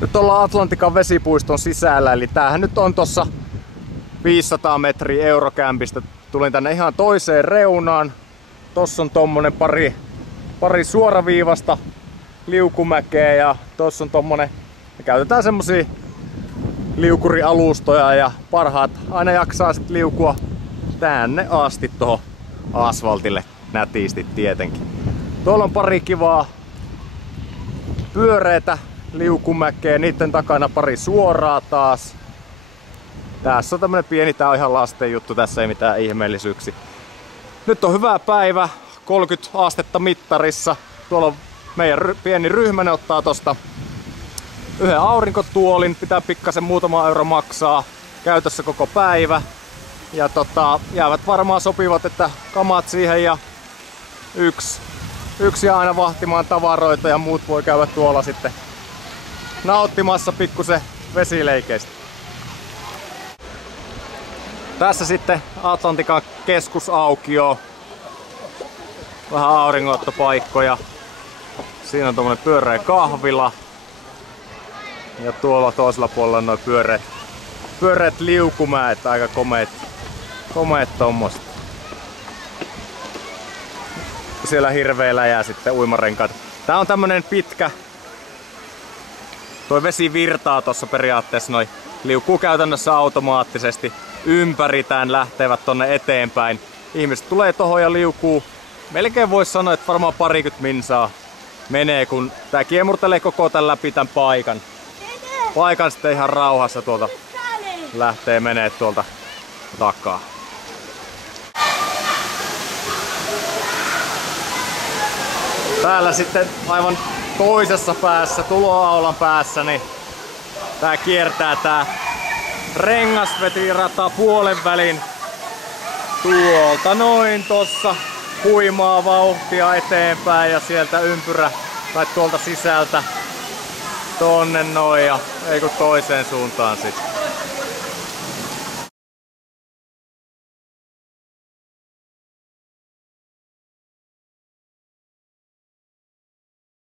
Nyt ollaan Atlantikan vesipuiston sisällä, eli tämähän nyt on tossa 500 metriä Eurocampista. Tulin tänne ihan toiseen reunaan. Tossa on tommonen pari suoraviivasta liukumäkeä ja tossa on tommonen, me käytetään semmosia liukurialustoja ja parhaat aina jaksaa sit liukua tänne asti tohon asfaltille nätisti tietenkin. Tuolla on pari kivaa pyöreitä liukumäkeä, niiden takana pari suoraa taas. Tässä on tämmönen pieni, tää on ihan lasten juttu, tässä ei mitään ihmeellisyyksiä. Nyt on hyvä päivä, 30 astetta mittarissa. Tuolla on meidän pieni ryhmä, ne ottaa tosta yhden aurinkotuolin, pitää pikkasen muutama euro maksaa, käytössä koko päivä. Ja jäävät varmaan sopivat, että kamat siihen ja yksi jää aina vahtimaan tavaroita ja muut voi käydä tuolla sitten nauttimassa pikkusen vesileikeistä. Tässä sitten Atlantikan keskusaukio. Vähän auringonottopaikkoja. Siinä on tommonen pyöreä kahvila. Ja tuolla toisella puolella on noin pyöreät liukumäet, aika komeet tommoset. Siellä hirveellä jää sitten uimarenkaat. Tää on tämmönen pitkä. Toi vesi virtaa tossa periaatteessa noin. Liukuu käytännössä automaattisesti. Ympäritään lähtevät tonne eteenpäin. Ihmiset tulee tohon ja liukuu. Melkein vois sanoa, että varmaan parikymmentä minsaa menee, kun tää kiemurtelee koko tän läpi tän paikan sitten ihan rauhassa tuolta lähtee menee tuolta takaa. Täällä sitten aivan toisessa päässä, tuloaulan päässä, niin tää kiertää tää rengasvetirata puolen välin tuolta noin tossa huimaa vauhtia eteenpäin ja sieltä ympyrä tai tuolta sisältä tonne noin ja ei kun toiseen suuntaan sitten.